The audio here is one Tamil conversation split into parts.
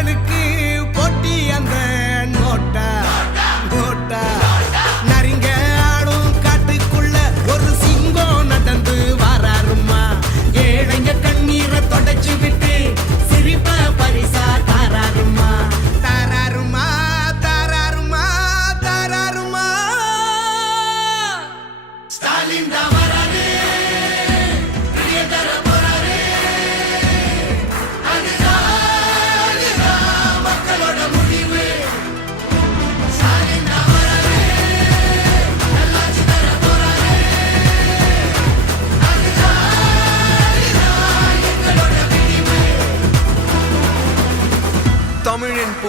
மகளுக்கு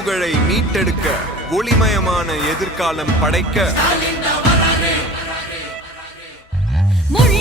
புகழை மீட்டெடுக்க ஒளிமயமான எதிர்காலம் படைக்க. மொழி